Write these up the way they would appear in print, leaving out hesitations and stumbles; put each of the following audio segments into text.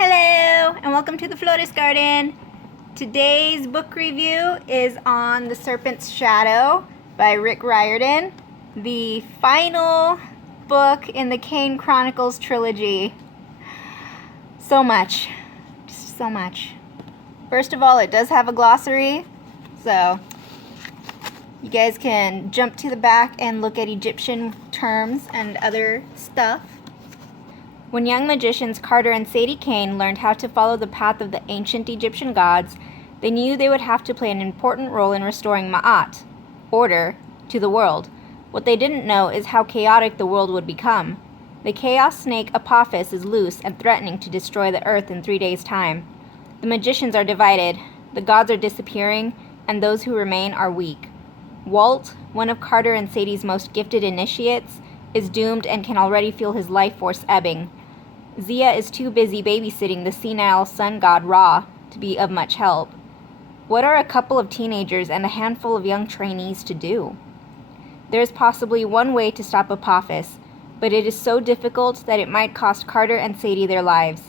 Hello, and welcome to the Flores Garden. Today's book review is on The Serpent's Shadow by Rick Riordan, the final book in the Kane Chronicles trilogy. So much. Just so much. First of all, it does have a glossary, so you guys can jump to the back and look at Egyptian terms and other stuff. When young magicians Carter and Sadie Kane learned how to follow the path of the ancient Egyptian gods, they knew they would have to play an important role in restoring Ma'at, order, to the world. What they didn't know is how chaotic the world would become. The chaos snake Apophis is loose and threatening to destroy the earth in 3 days' time. The magicians are divided, the gods are disappearing, and those who remain are weak. Walt, one of Carter and Sadie's most gifted initiates, is doomed and can already feel his life force ebbing. Zia is too busy babysitting the senile sun god Ra to be of much help. What are a couple of teenagers and a handful of young trainees to do? There is possibly one way to stop Apophis, but it is so difficult that it might cost Carter and Sadie their lives,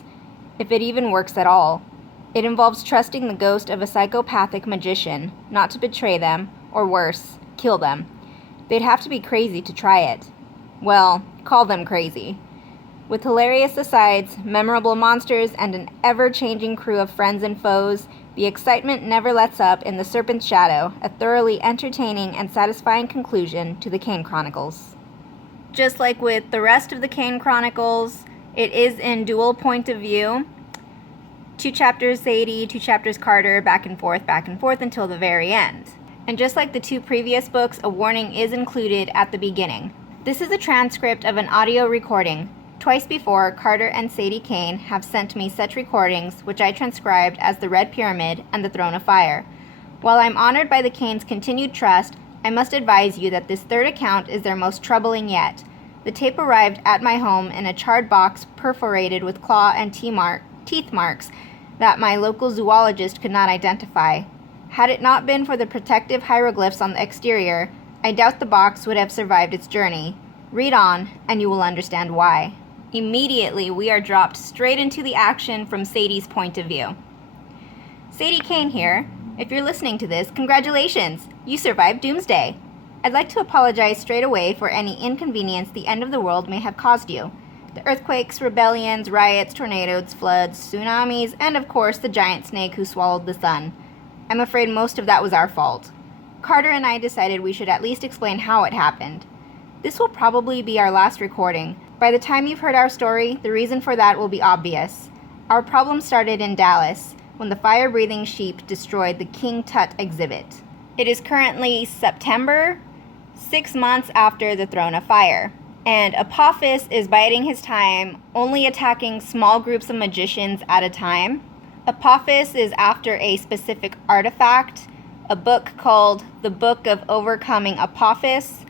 if it even works at all. It involves trusting the ghost of a psychopathic magician, not to betray them, or worse, kill them. They'd have to be crazy to try it. Well, call them crazy. With hilarious asides, memorable monsters, and an ever-changing crew of friends and foes, the excitement never lets up in The Serpent's Shadow, a thoroughly entertaining and satisfying conclusion to the Kane Chronicles. Just like with the rest of the Kane Chronicles, it is in dual point of view. 2 chapters Sadie, 2 chapters Carter, back and forth until the very end. And just like the 2 previous books, a warning is included at the beginning. This is a transcript of an audio recording. Twice before, Carter and Sadie Kane have sent me such recordings, which I transcribed as The Red Pyramid and The Throne of Fire. While I'm honored by the Kanes' continued trust, I must advise you that this third account is their most troubling yet. The tape arrived at my home in a charred box perforated with claw and teeth marks that my local zoologist could not identify. Had it not been for the protective hieroglyphs on the exterior, I doubt the box would have survived its journey. Read on, and you will understand why. Immediately, we are dropped straight into the action from Sadie's point of view. Sadie Kane here. If you're listening to this, congratulations! You survived Doomsday. I'd like to apologize straight away for any inconvenience the end of the world may have caused you. The earthquakes, rebellions, riots, tornadoes, floods, tsunamis, and of course the giant snake who swallowed the sun. I'm afraid most of that was our fault. Carter and I decided we should at least explain how it happened. This will probably be our last recording. By the time you've heard our story, the reason for that will be obvious. Our problem started in Dallas, when the fire-breathing sheep destroyed the King Tut exhibit. It is currently September, 6 months after the Throne of Fire, and Apophis is biding his time, only attacking small groups of magicians at a time. Apophis is after a specific artifact, a book called The Book of Overcoming Apophis.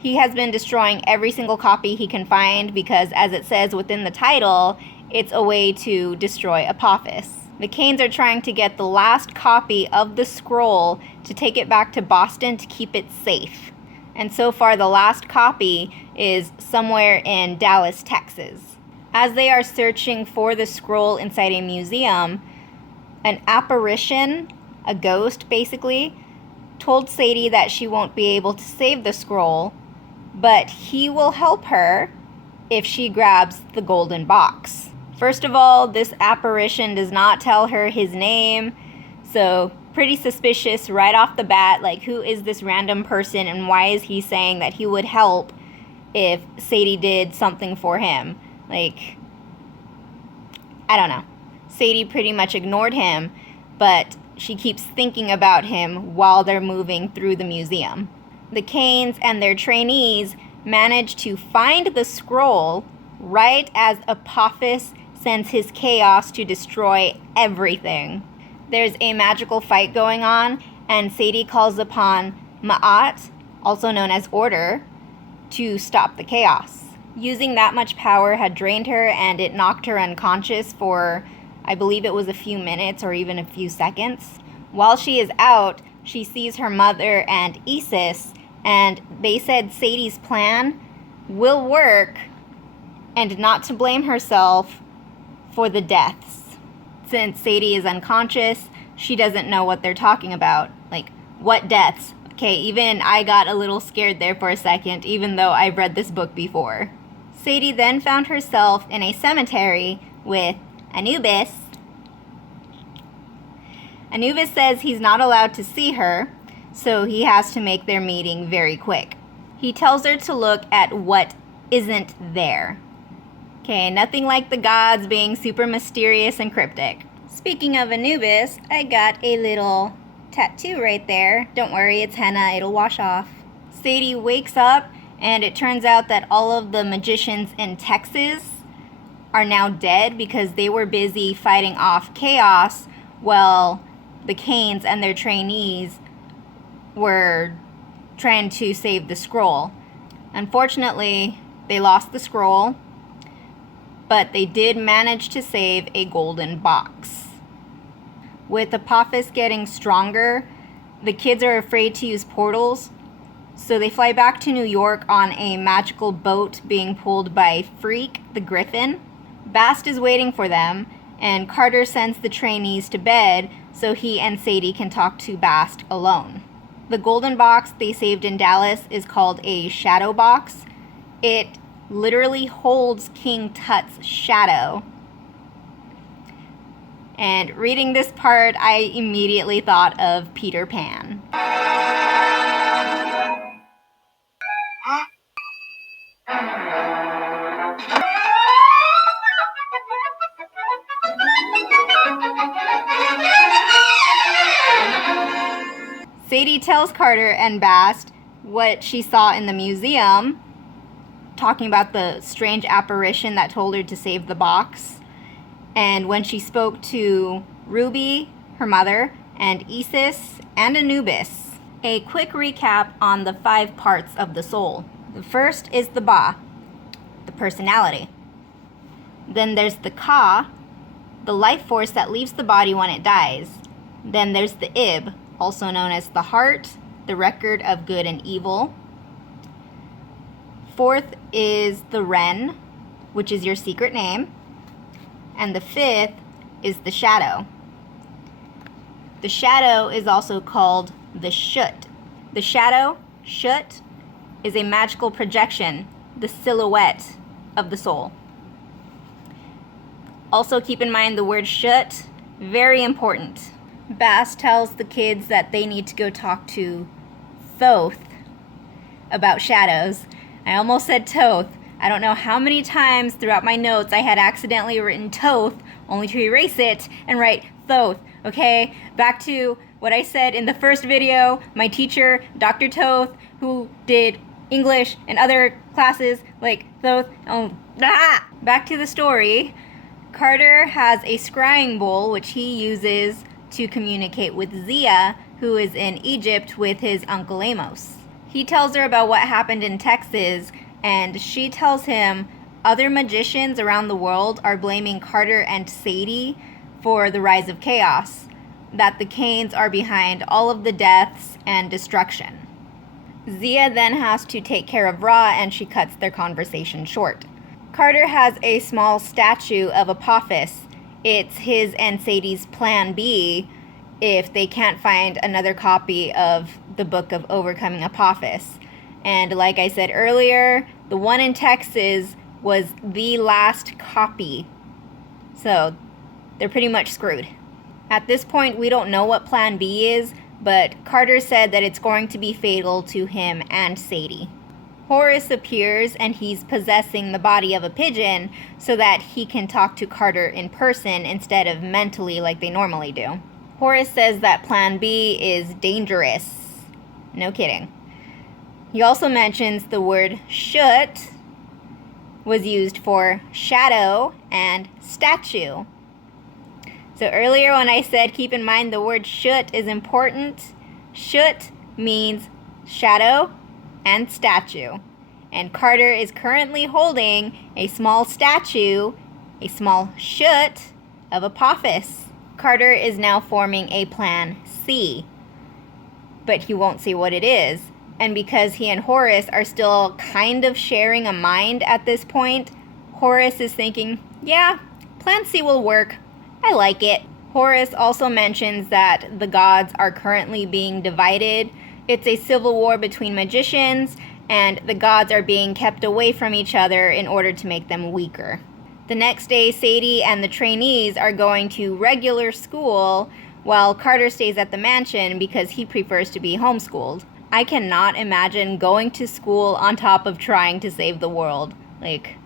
He has been destroying every single copy he can find because, as it says within the title, it's a way to destroy Apophis. The Kanes are trying to get the last copy of the scroll to take it back to Boston to keep it safe. And so far, the last copy is somewhere in Dallas, Texas. As they are searching for the scroll inside a museum, an apparition, a ghost basically, told Sadie that she won't be able to save the scroll, but he will help her if she grabs the golden box. First of all, this apparition does not tell her his name, so pretty suspicious right off the bat, like who is this random person and why is he saying that he would help if Sadie did something for him? Like, I don't know. Sadie pretty much ignored him, but she keeps thinking about him while they're moving through the museum. The Kanes and their trainees manage to find the scroll right as Apophis sends his chaos to destroy everything. There's a magical fight going on, and Sadie calls upon Ma'at, also known as Order, to stop the chaos. Using that much power had drained her, and it knocked her unconscious for, I believe it was a few minutes or even a few seconds. While she is out, she sees her mother and Isis, and they said Sadie's plan will work and not to blame herself for the deaths. Since Sadie is unconscious, she doesn't know what they're talking about. Like, what deaths? Okay, even I got a little scared there for a second, even though I've read this book before. Sadie then found herself in a cemetery with Anubis. Anubis says he's not allowed to see her, so he has to make their meeting very quick. He tells her to look at what isn't there. Okay, nothing like the gods being super mysterious and cryptic. Speaking of Anubis, I got a little tattoo right there. Don't worry, it's henna, it'll wash off. Sadie wakes up, and it turns out that all of the magicians in Texas are now dead because they were busy fighting off chaos while the Kanes and their trainees were trying to save the scroll. Unfortunately, they lost the scroll, but they did manage to save a golden box. With Apophis getting stronger, the kids are afraid to use portals, so they fly back to New York on a magical boat being pulled by Freak, the griffin. Bast is waiting for them, and Carter sends the trainees to bed so he and Sadie can talk to Bast alone. The golden box they saved in Dallas is called a shadow box. It literally holds King Tut's shadow. And reading this part, I immediately thought of Peter Pan. Sadie tells Carter and Bast what she saw in the museum, talking about the strange apparition that told her to save the box. And when she spoke to Ruby, her mother, and Isis, and Anubis. A quick recap on the 5 parts of the soul. The first is the Ba, the personality. Then there's the Ka, the life force that leaves the body when it dies. Then there's the Ib, also known as the heart, the record of good and evil. Fourth is the Ren, which is your secret name. And the 5th is the shadow. The shadow is also called the Shut. The shadow, Shut, is a magical projection, the silhouette of the soul. Also keep in mind the word Shut, very important. Bast tells the kids that they need to go talk to Thoth about shadows. I almost said Toth. I don't know how many times throughout my notes I had accidentally written Toth, only to erase it and write Thoth, okay? Back to what I said in the first video, my teacher, Dr. Toth, who did English and other classes like Thoth. Back to the story. Carter has a scrying bowl which he uses to communicate with Zia, who is in Egypt with his Uncle Amos. He tells her about what happened in Texas, and she tells him other magicians around the world are blaming Carter and Sadie for the rise of chaos, that the Kanes are behind all of the deaths and destruction. Zia then has to take care of Ra, and she cuts their conversation short. Carter has a small statue of Apophis. It's his and Sadie's plan B if they can't find another copy of the Book of Overcoming Apophis. And like I said earlier, the one in Texas was the last copy. So they're pretty much screwed. At this point, we don't know what Plan B is, but Carter said that it's going to be fatal to him and Sadie. Horus appears, and he's possessing the body of a pigeon so that he can talk to Carter in person instead of mentally like they normally do. Horus says that Plan B is dangerous. No kidding. He also mentions the word Shut was used for shadow and statue. So earlier when I said keep in mind the word Shut is important, Shut means shadow and statue. And Carter is currently holding a small statue, a small Shut of Apophis. Carter is now forming a Plan C, but he won't say what it is. And because he and Horus are still kind of sharing a mind at this point, Horus is thinking, yeah, Plan C will work. I like it. Horace also mentions that the gods are currently being divided. It's a civil war between magicians, and the gods are being kept away from each other in order to make them weaker. The next day, Sadie and the trainees are going to regular school while Carter stays at the mansion because he prefers to be homeschooled. I cannot imagine going to school on top of trying to save the world. Like,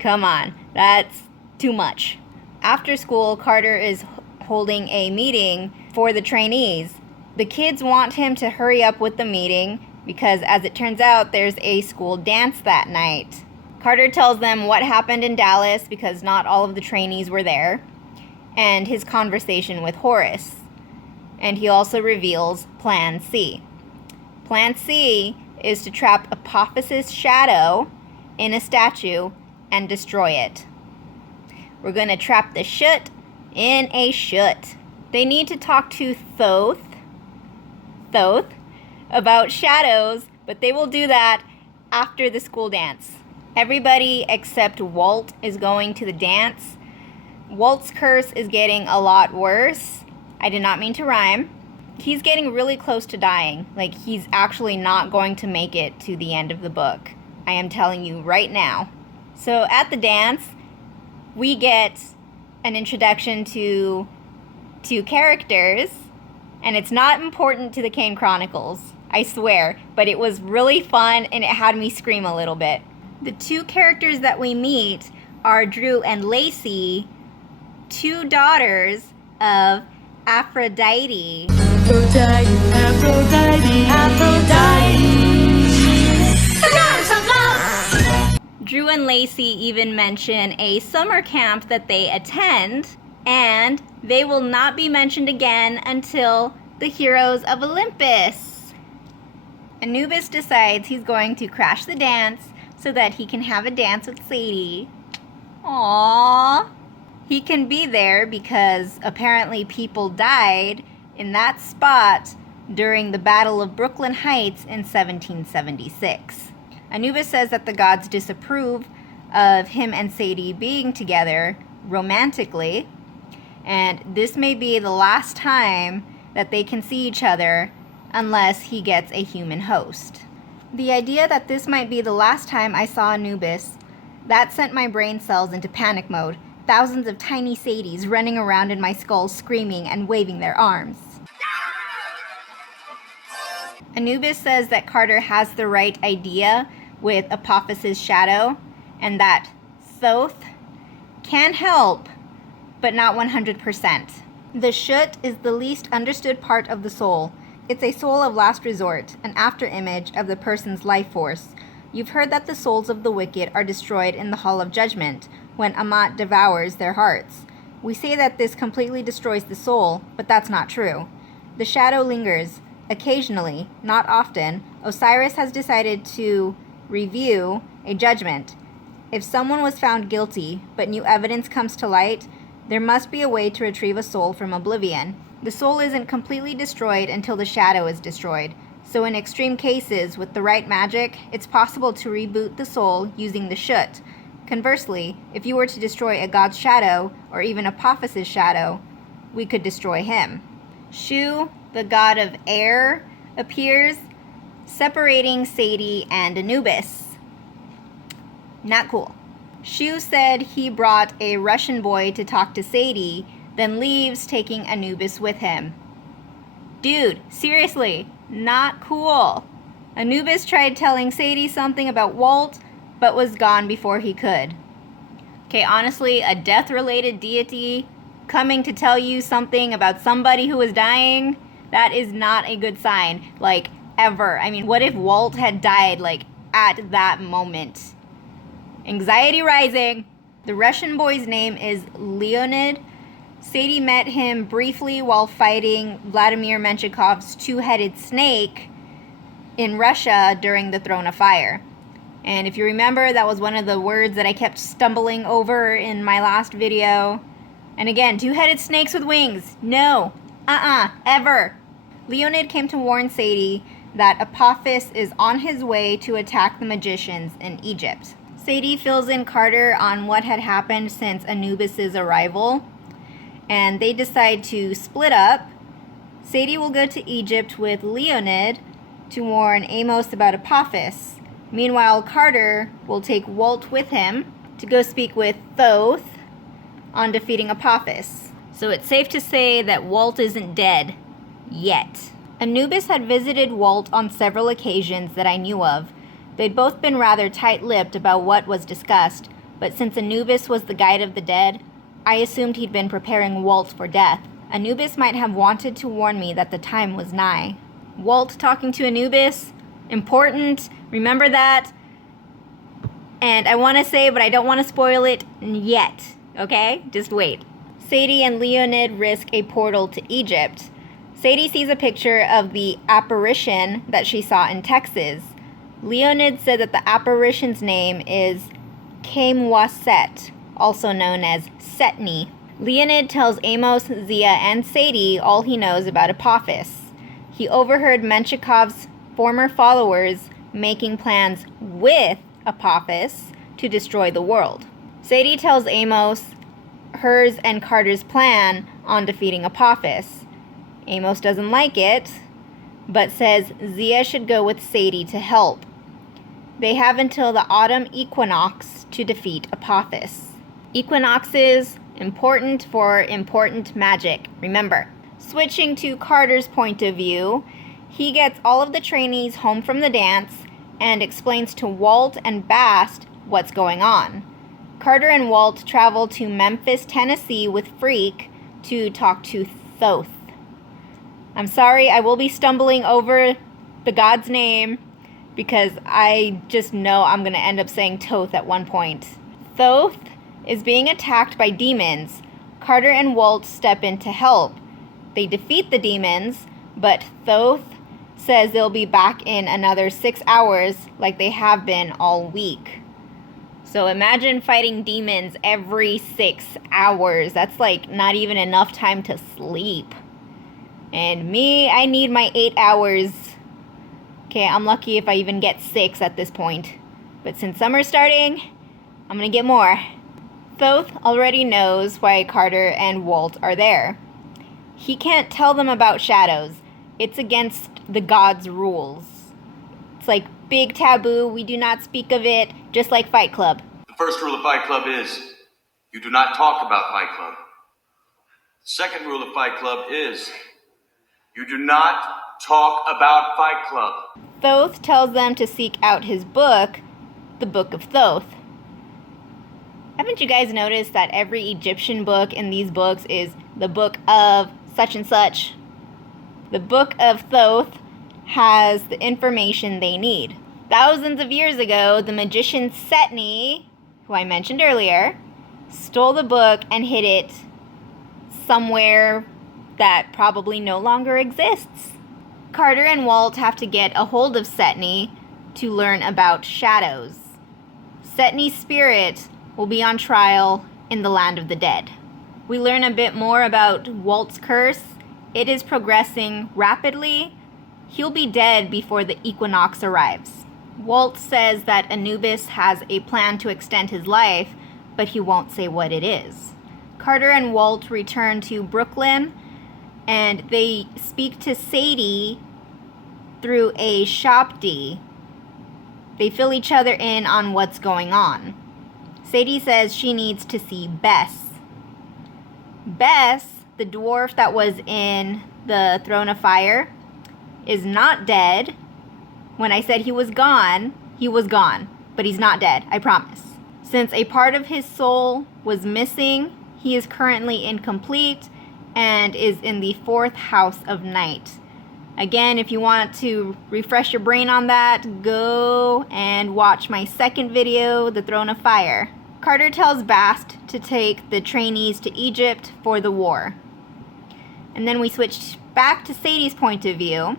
come on, that's too much. After school, Carter is holding a meeting for the trainees. The kids want him to hurry up with the meeting because, as it turns out, there's a school dance that night. Carter tells them what happened in Dallas because not all of the trainees were there, and his conversation with Horace. And he also reveals Plan C. Plan C is to trap Apophis' shadow in a statue and destroy it. We're going to trap the shoot in a shoot. They need to talk to Thoth about shadows, but they will do that after the school dance. Everybody except Walt is going to the dance. Walt's curse is getting a lot worse. I did not mean to rhyme. He's getting really close to dying. Like, he's actually not going to make it to the end of the book. I am telling you right now. So at the dance, we get an introduction to two characters, and it's not important to the Kane Chronicles, I swear, but it was really fun and it had me scream a little bit. The two characters that we meet are Drew and Lacey, two daughters of Aphrodite. Drew and Lacey even mention a summer camp that they attend, and they will not be mentioned again until the Heroes of Olympus. Anubis decides he's going to crash the dance so that he can have a dance with Sadie. Aww. He can be there because apparently people died in that spot during the Battle of Brooklyn Heights in 1776. Anubis says that the gods disapprove of him and Sadie being together romantically, and this may be the last time that they can see each other unless he gets a human host. The idea that this might be the last time I saw Anubis, that sent my brain cells into panic mode. Thousands of tiny Sadies running around in my skull screaming and waving their arms. Anubis says that Carter has the right idea with Apophis' shadow, and that Thoth can help, but not 100%. The Shut is the least understood part of the soul. It's a soul of last resort, an afterimage of the person's life force. You've heard that the souls of the wicked are destroyed in the Hall of Judgment, when Amat devours their hearts. We say that this completely destroys the soul, but that's not true. The shadow lingers. Occasionally, not often, Osiris has decided to review a judgment. If someone was found guilty, but new evidence comes to light, there must be a way to retrieve a soul from oblivion. The soul isn't completely destroyed until the shadow is destroyed. So in extreme cases, with the right magic, it's possible to reboot the soul using the Shut. Conversely, if you were to destroy a god's shadow, or even Apophis' shadow, we could destroy him. Shu, the god of air, appears, separating Sadie and Anubis. Not cool. Shu said he brought a Russian boy to talk to Sadie, then leaves taking Anubis with him. Dude, seriously, not cool. Anubis tried telling Sadie something about Walt, but was gone before he could. Okay, honestly, a death-related deity coming to tell you something about somebody who is dying, that is not a good sign, like, ever. I mean, what if Walt had died, like, at that moment? Anxiety rising. The Russian boy's name is Leonid. Sadie met him briefly while fighting Vladimir Menshikoff's two-headed snake in Russia during the Throne of Fire. And if you remember, that was one of the words that I kept stumbling over in my last video. And again, two-headed snakes with wings. No. Ever. Leonid came to warn Sadie that Apophis is on his way to attack the magicians in Egypt. Sadie fills in Carter on what had happened since Anubis's arrival, and they decide to split up. Sadie will go to Egypt with Leonid to warn Amos about Apophis. Meanwhile, Carter will take Walt with him to go speak with Thoth on defeating Apophis. So it's safe to say that Walt isn't dead yet. Anubis had visited Walt on several occasions that I knew of. They'd both been rather tight-lipped about what was discussed, but since Anubis was the guide of the dead, I assumed he'd been preparing Walt for death. Anubis might have wanted to warn me that the time was nigh. Walt talking to Anubis? Important. Remember that. And I want to say, but I don't want to spoil it yet. Okay? Just wait. Sadie and Leonid risk a portal to Egypt. Sadie sees a picture of the apparition that she saw in Texas. Leonid said that the apparition's name is Kamwaset, also known as Setni. Leonid tells Amos, Zia, and Sadie all he knows about Apophis. He overheard Menshikoff's former followers making plans with Apophis to destroy the world. Sadie tells Amos hers and Carter's plan on defeating Apophis. Amos doesn't like it, but says Zia should go with Sadie to help. They have until the autumn equinox to defeat Apophis. Equinoxes, important for important magic, remember. Switching to Carter's point of view, he gets all of the trainees home from the dance and explains to Walt and Bast what's going on. Carter and Walt travel to Memphis, Tennessee with Freak to talk to Thoth. I'm sorry, I will be stumbling over the god's name because I just know I'm going to end up saying Thoth at one point. Thoth is being attacked by demons. Carter and Walt step in to help. They defeat the demons, but Thoth says they'll be back in another 6 hours like they have been all week. So imagine fighting demons every 6 hours. That's like not even enough time to sleep. And me, I need my 8 hours. Okay, I'm lucky if I even get 6 at this point. But since summer's starting, I'm gonna get more. Thoth already knows why Carter and Walt are there. He can't tell them about shadows. It's against the gods' rules. It's like big taboo, we do not speak of it, just like Fight Club. The first rule of Fight Club is, you do not talk about Fight Club. The second rule of Fight Club is, you do not talk about Fight Club. Thoth tells them to seek out his book, the Book of Thoth. Haven't you guys noticed that every Egyptian book in these books is the Book of such and such? The Book of Thoth has the information they need. Thousands of years ago, the magician Setni, who I mentioned earlier, stole the book and hid it somewhere that probably no longer exists. Carter and Walt have to get a hold of Setni to learn about shadows. Setni's spirit will be on trial in the land of the dead. We learn a bit more about Walt's curse. It is progressing rapidly. He'll be dead before the equinox arrives. Walt says that Anubis has a plan to extend his life, but he won't say what it is. Carter and Walt return to Brooklyn, and they speak to Sadie through a shopdee. They fill each other in on what's going on. Sadie says she needs to see Bess. Bess, the dwarf that was in the Throne of Fire, is not dead. When I said he was gone, but he's not dead, I promise. Since a part of his soul was missing, he is currently incomplete and is in the 4th house of night. Again, if you want to refresh your brain on that, go and watch my second video, The Throne of Fire. Carter tells Bast to take the trainees to Egypt for the war. And then we switch back to Sadie's point of view.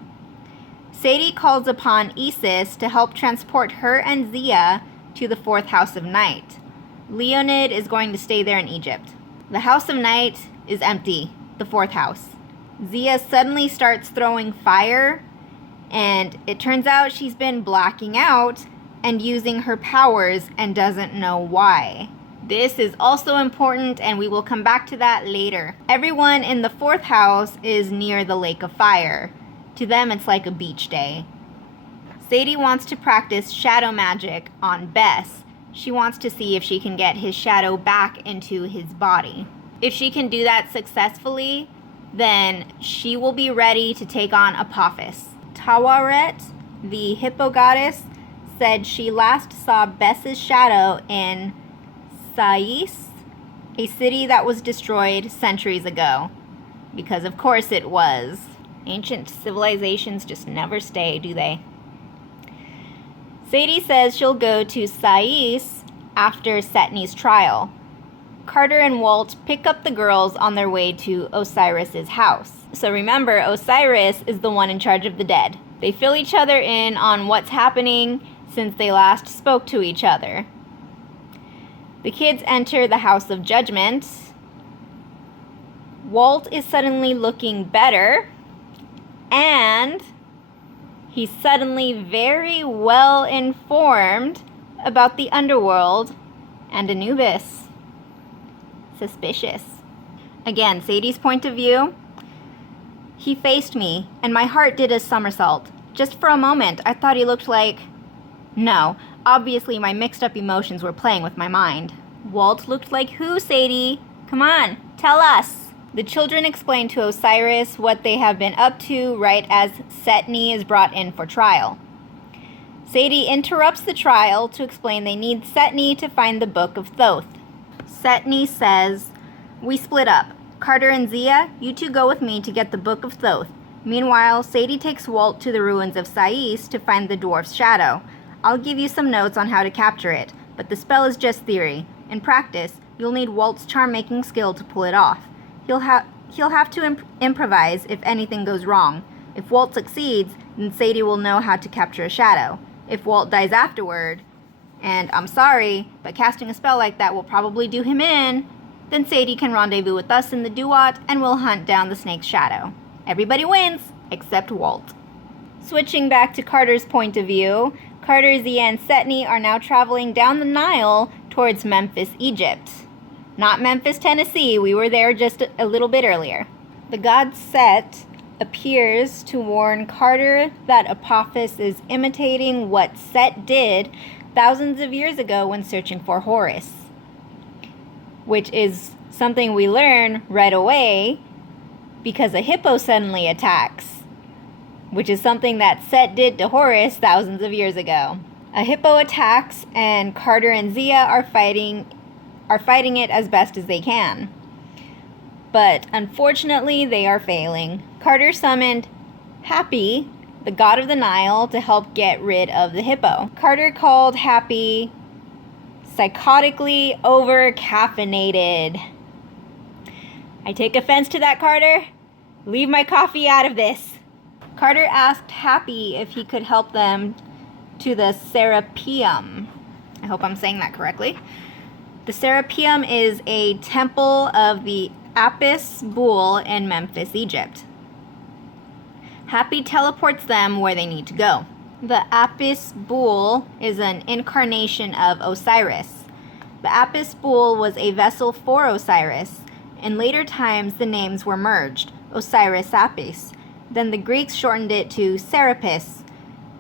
Sadie calls upon Isis to help transport her and Zia to the 4th house of night. Leonid is going to stay there in Egypt. The house of night is empty, the 4th house. Zia suddenly starts throwing fire, and it turns out she's been blacking out and using her powers and doesn't know why. This is also important, and we will come back to that later. Everyone in the 4th house is near the Lake of Fire. To them, it's like a beach day. Sadie wants to practice shadow magic on Bess. She wants to see if she can get his shadow back into his body. If she can do that successfully, then she will be ready to take on Apophis. Tawaret, the hippo goddess, said she last saw Bess's shadow in Sais, a city that was destroyed centuries ago. Because of course it was. Ancient civilizations just never stay, do they? Sadie says she'll go to Sais after Setni's trial. Carter and Walt pick up the girls on their way to Osiris's house. So remember, Osiris is the one in charge of the dead. They fill each other in on what's happening since they last spoke to each other. The kids enter the House of Judgment. Walt is suddenly looking better, and he's suddenly very well informed about the underworld and Anubis. Suspicious. Again, Sadie's point of view. He faced me, and my heart did a somersault. Just for a moment, I thought he looked like... No, obviously my mixed up emotions were playing with my mind. Walt looked like who, Sadie? Come on, tell us. The children explain to Osiris what they have been up to right as Setni is brought in for trial. Sadie interrupts the trial to explain they need Setni to find the Book of Thoth. Setni says, "We split up. Carter and Zia, you two go with me to get the Book of Thoth. Meanwhile, Sadie takes Walt to the ruins of Sais to find the dwarf's shadow. I'll give you some notes on how to capture it, but the spell is just theory. In practice, you'll need Walt's charm-making skill to pull it off. He'll have to improvise if anything goes wrong. If Walt succeeds, then Sadie will know how to capture a shadow. If Walt dies afterward, and I'm sorry, but casting a spell like that will probably do him in, then Sadie can rendezvous with us in the Duat and we'll hunt down the snake's shadow. Everybody wins, except Walt." Switching back to Carter's point of view, Carter, Zia, and Setni are now traveling down the Nile towards Memphis, Egypt. Not Memphis, Tennessee. We were there just a little bit earlier. The god Set appears to warn Carter that Apophis is imitating what Set did thousands of years ago when searching for Horus, which is something we learn right away because a hippo suddenly attacks, which is something that Set did to Horus thousands of years ago. A hippo attacks, and Carter and Zia are fighting it as best as they can. But unfortunately, they are failing. Carter summoned Happy, the god of the Nile, to help get rid of the hippo. Carter called Happy psychotically over-caffeinated. I take offense to that, Carter. Leave my coffee out of this. Carter asked Happy if he could help them to the Serapeum. I hope I'm saying that correctly. The Serapeum is a temple of the Apis bull in Memphis, Egypt. Happy teleports them where they need to go. The Apis bull is an incarnation of Osiris. The Apis bull was a vessel for Osiris. In later times, the names were merged, Osiris Apis. Then the Greeks shortened it to Serapis.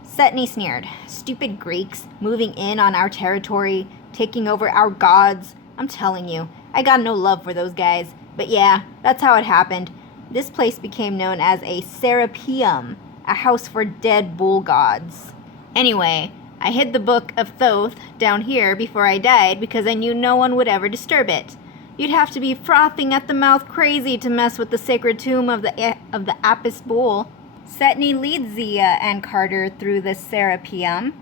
Setni sneered. "Stupid Greeks, moving in on our territory, taking over our gods. I'm telling you, I got no love for those guys. But yeah, that's how it happened. This place became known as a Serapeum, a house for dead bull gods. Anyway, I hid the Book of Thoth down here before I died because I knew no one would ever disturb it. You'd have to be frothing at the mouth crazy to mess with the sacred tomb of the Apis bull." Setni leads Zia and Carter through the Serapeum.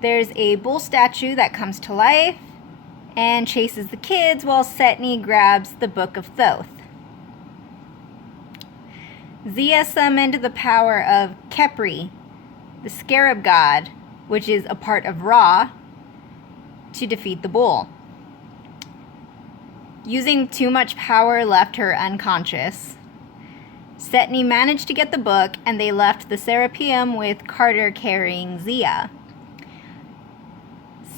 There's a bull statue that comes to life and chases the kids while Setni grabs the Book of Thoth. Zia summoned the power of Khepri, the scarab god, which is a part of Ra, to defeat the bull. Using too much power left her unconscious. Setni managed to get the book, and they left the Serapeum with Carter carrying Zia.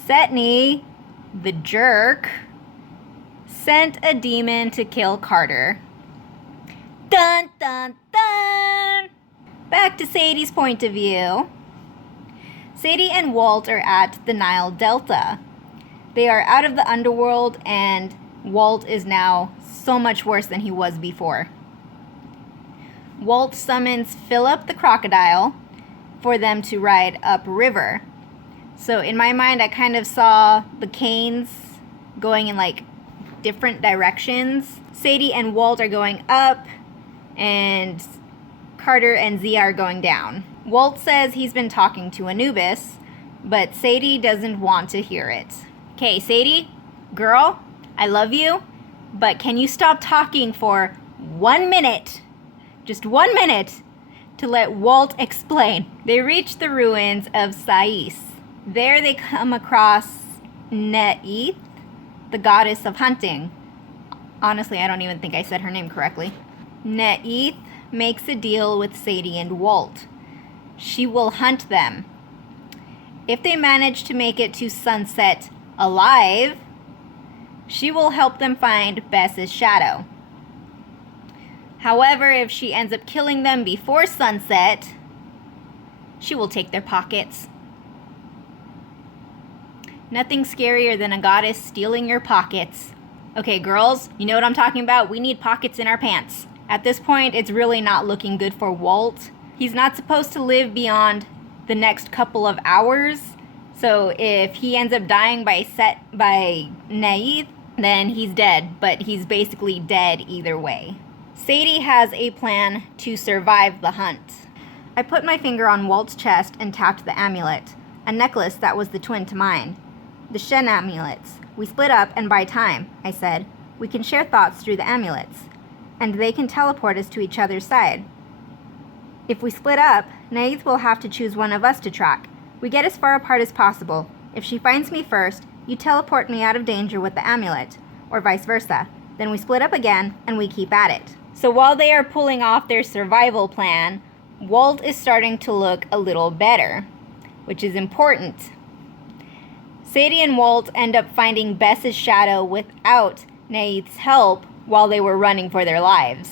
Setni, the jerk, sent a demon to kill Carter. Dun dun dun! Back to Sadie's point of view. Sadie and Walt are at the Nile Delta. They are out of the underworld, and Walt is now so much worse than he was before. Walt summons Philip the crocodile for them to ride upriver. So in my mind, I kind of saw the canes going in like different directions. Sadie and Walt are going up, and Carter and Zia are going down. Walt says he's been talking to Anubis, but Sadie doesn't want to hear it. Okay, Sadie, girl, I love you, but can you stop talking for 1 minute? Just 1 minute to let Walt explain. They reach the ruins of Sais. There they come across Neith, the goddess of hunting. Honestly, I don't even think I said her name correctly. Neith makes a deal with Sadie and Walt. She will hunt them. If they manage to make it to sunset alive, she will help them find Bess's shadow. However, if she ends up killing them before sunset, she will take their pockets. Nothing scarier than a goddess stealing your pockets. Okay, girls, you know what I'm talking about? We need pockets in our pants. At this point, it's really not looking good for Walt. He's not supposed to live beyond the next couple of hours. So if he ends up dying by Neith, then he's dead. But he's basically dead either way. Sadie has a plan to survive the hunt. I put my finger on Walt's chest and tapped the amulet, a necklace that was the twin to mine. The Shen amulets. We split up and buy time, I said. We can share thoughts through the amulets, and they can teleport us to each other's side. If we split up, Neith will have to choose one of us to track. We get as far apart as possible. If she finds me first, you teleport me out of danger with the amulet, or vice versa. Then we split up again, and we keep at it. So while they are pulling off their survival plan, Walt is starting to look a little better, which is important. Sadie and Walt end up finding Bess's shadow without Neith's help while they were running for their lives.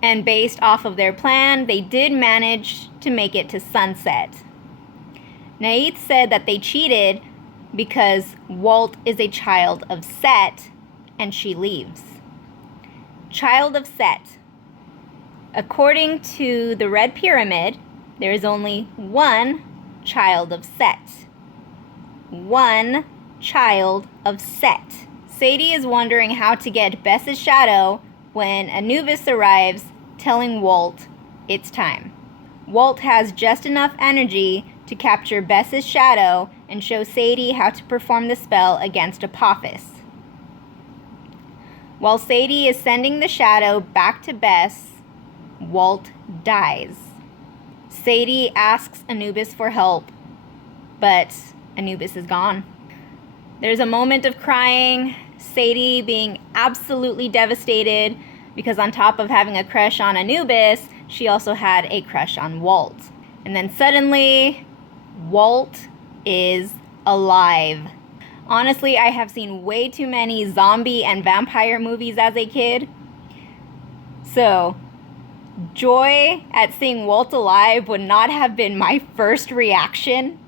And based off of their plan, they did manage to make it to sunset. Neith said that they cheated because Walt is a child of Set, and she leaves. Child of Set. According to the Red Pyramid, there is only one child of Set. One child of Set. Sadie is wondering how to get Bess's shadow when Anubis arrives, telling Walt it's time. Walt has just enough energy to capture Bess's shadow and show Sadie how to perform the spell against Apophis. While Sadie is sending the shadow back to Bess, Walt dies. Sadie asks Anubis for help, but Anubis is gone. There's a moment of crying, Sadie being absolutely devastated because on top of having a crush on Anubis, she also had a crush on Walt. And then suddenly, Walt is alive. Honestly, I have seen way too many zombie and vampire movies as a kid. So, joy at seeing Walt alive would not have been my first reaction.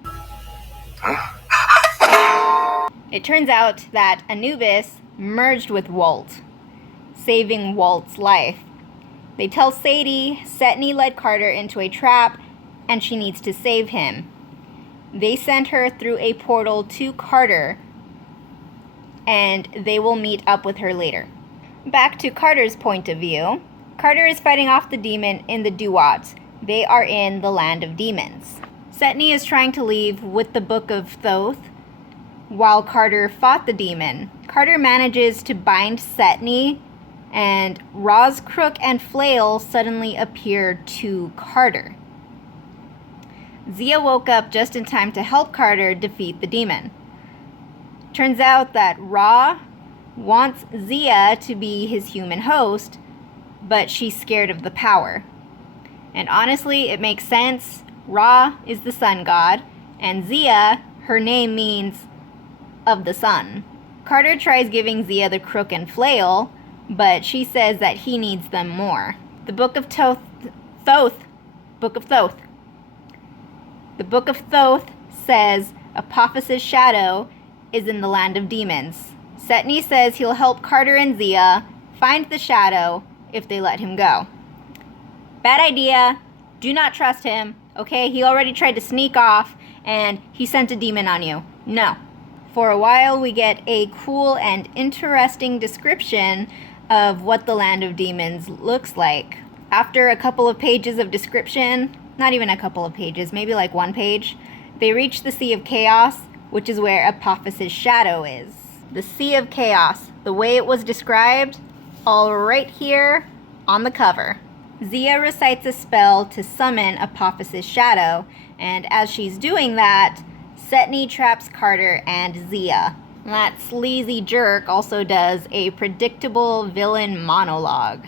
It turns out that Anubis merged with Walt, saving Walt's life. They tell Sadie Setni led Carter into a trap and she needs to save him. They send her through a portal to Carter, and they will meet up with her later. Back to Carter's point of view. Carter is fighting off the demon in the Duat. They are in the land of demons. Setni is trying to leave with the Book of Thoth while Carter fought the demon. Carter manages to bind Setni, and Ra's crook and flail suddenly appear to Carter. Zia woke up just in time to help Carter defeat the demon. Turns out that Ra wants Zia to be his human host, but she's scared of the power. And honestly, it makes sense. Ra is the sun god, and Zia, her name means of the sun. Carter tries giving Zia the crook and flail, but she says that he needs them more. The Book of Thoth says Apophis's shadow is in the land of demons. Setni says he'll help Carter and Zia find the shadow if they let him go. Bad idea. Do not trust him. Okay, he already tried to sneak off and he sent a demon on you. No. For a while we get a cool and interesting description of what the land of demons looks like. After a couple of pages of description, not even a couple of pages, maybe like one page, they reach the Sea of Chaos, which is where Apophis's shadow is. The Sea of Chaos, the way it was described, all right here on the cover. Zia recites a spell to summon Apophis's shadow, and as she's doing that, Setni traps Carter and Zia. That sleazy jerk also does a predictable villain monologue.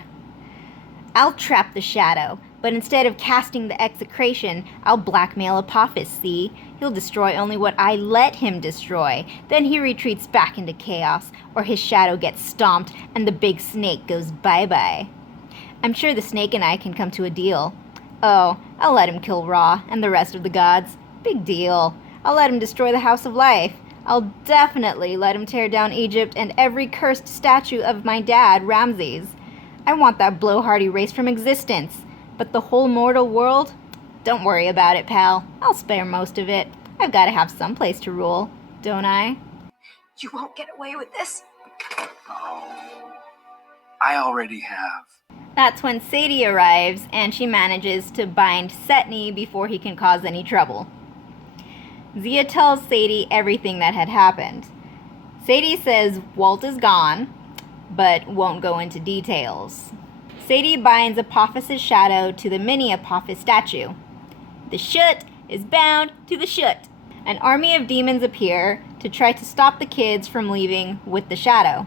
I'll trap the shadow, but instead of casting the execration, I'll blackmail Apophis, see? He'll destroy only what I let him destroy. Then he retreats back into chaos, or his shadow gets stomped and the big snake goes bye-bye. I'm sure the snake and I can come to a deal. Oh, I'll let him kill Ra and the rest of the gods. Big deal. I'll let him destroy the House of Life. I'll definitely let him tear down Egypt and every cursed statue of my dad, Ramses. I want that blowhardy race from existence. But the whole mortal world? Don't worry about it, pal. I'll spare most of it. I've got to have some place to rule, don't I? You won't get away with this. Oh, I already have. That's when Sadie arrives, and she manages to bind Setni before he can cause any trouble. Zia tells Sadie everything that had happened. Sadie says Walt is gone, but won't go into details. Sadie binds Apophis's shadow to the mini Apophis statue. The Shut is bound to the Shut. An army of demons appear to try to stop the kids from leaving with the shadow.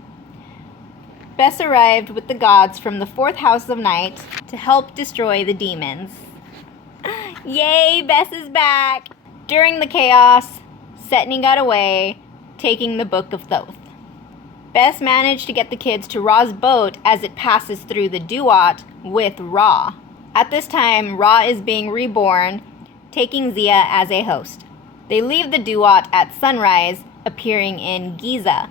Bess arrived with the gods from the fourth house of night to help destroy the demons. Yay, Bess is back! During the chaos, Setni got away, taking the Book of Thoth. Bess managed to get the kids to Ra's boat as it passes through the Duat with Ra. At this time, Ra is being reborn, taking Zia as a host. They leave the Duat at sunrise, appearing in Giza.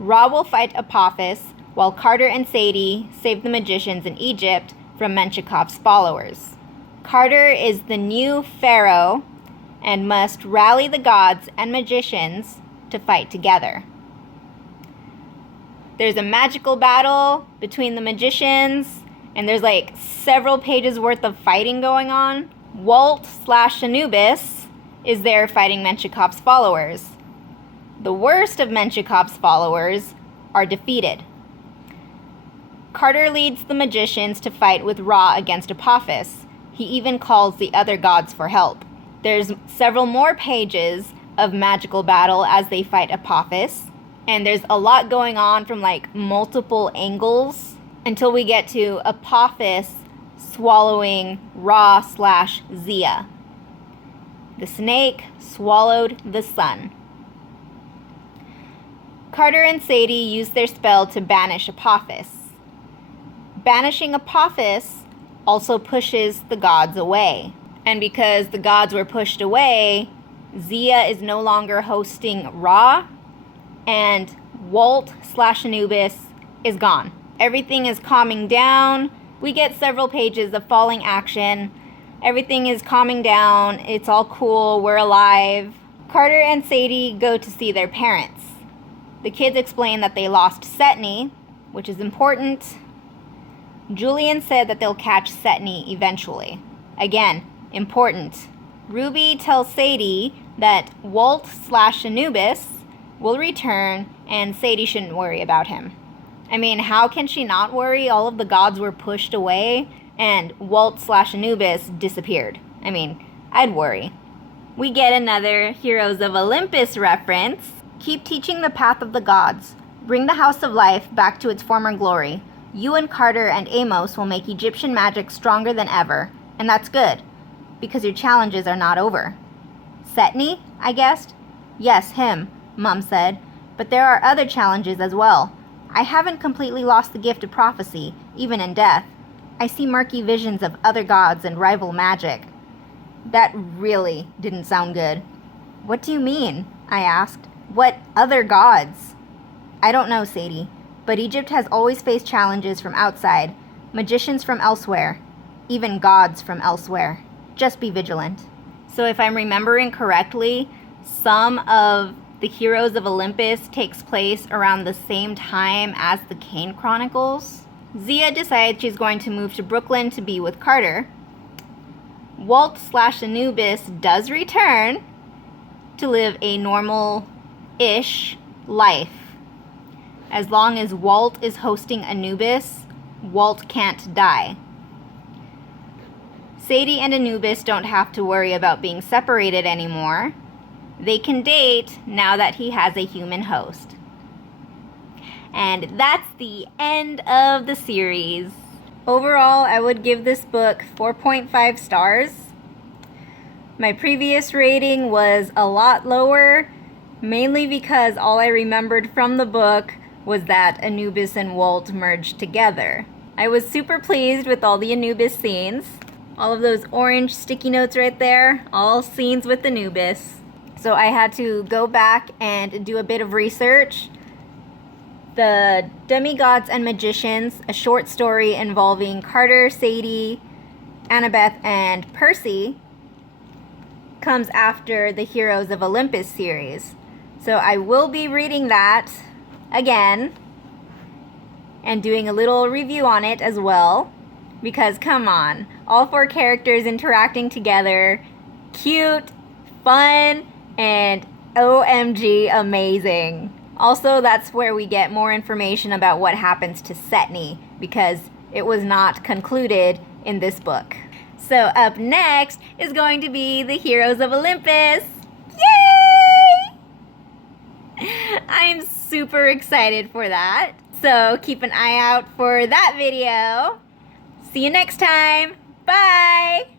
Ra will fight Apophis, while Carter and Sadie save the magicians in Egypt from Menshikoff's followers. Carter is the new pharaoh and must rally the gods and magicians to fight together. There's a magical battle between the magicians, and there's like several pages worth of fighting going on. Walt/Anubis is there fighting Menshikoff's followers. The worst of Menshikoff's followers are defeated. Carter leads the magicians to fight with Ra against Apophis. He even calls the other gods for help. There's several more pages of magical battle as they fight Apophis, and there's a lot going on from like multiple angles until we get to Apophis swallowing Ra/Zia. The snake swallowed the sun. Carter and Sadie use their spell to banish Apophis. Banishing Apophis also pushes the gods away. And because the gods were pushed away, Zia is no longer hosting Ra, and Walt/Anubis is gone. Everything is calming down. We get several pages of falling action. Everything is calming down. It's all cool. We're alive. Carter and Sadie go to see their parents. The kids explain that they lost Setni, which is important. Julian said that they'll catch Setni eventually. Again, important. Ruby tells Sadie that Walt/Anubis will return and Sadie shouldn't worry about him. I mean, how can she not worry? All of the gods were pushed away and Walt/Anubis disappeared. I mean, I'd worry. We get another Heroes of Olympus reference. Keep teaching the path of the gods. Bring the House of Life back to its former glory. You and Carter and Amos will make Egyptian magic stronger than ever. And that's good, because your challenges are not over. Setni, I guessed? Yes, him. Mom said, but there are other challenges as well. I haven't completely lost the gift of prophecy, even in death. I see murky visions of other gods and rival magic. That really didn't sound good. What do you mean? I asked. What other gods? I don't know, Sadie, but Egypt has always faced challenges from outside, magicians from elsewhere, even gods from elsewhere. Just be vigilant. So if I'm remembering correctly, some of the Heroes of Olympus takes place around the same time as the Kane Chronicles. Zia decides she's going to move to Brooklyn to be with Carter. Walt/Anubis does return to live a normal-ish life. As long as Walt is hosting Anubis, Walt can't die. Sadie and Anubis don't have to worry about being separated anymore. They can date now that he has a human host. And that's the end of the series. Overall, I would give this book 4.5 stars. My previous rating was a lot lower, mainly because all I remembered from the book was that Anubis and Walt merged together. I was super pleased with all the Anubis scenes. All of those orange sticky notes right there, all scenes with Anubis. So I had to go back and do a bit of research. The Demigods and Magicians, a short story involving Carter, Sadie, Annabeth, and Percy, comes after the Heroes of Olympus series. So I will be reading that again and doing a little review on it as well. Because come on, all 4 characters interacting together, cute, fun, and OMG amazing. Also, that's where we get more information about what happens to Setney, because it was not concluded in this book. So up next is going to be the Heroes of Olympus. Yay! I'm super excited for that. So keep an eye out for that video. See you next time. Bye!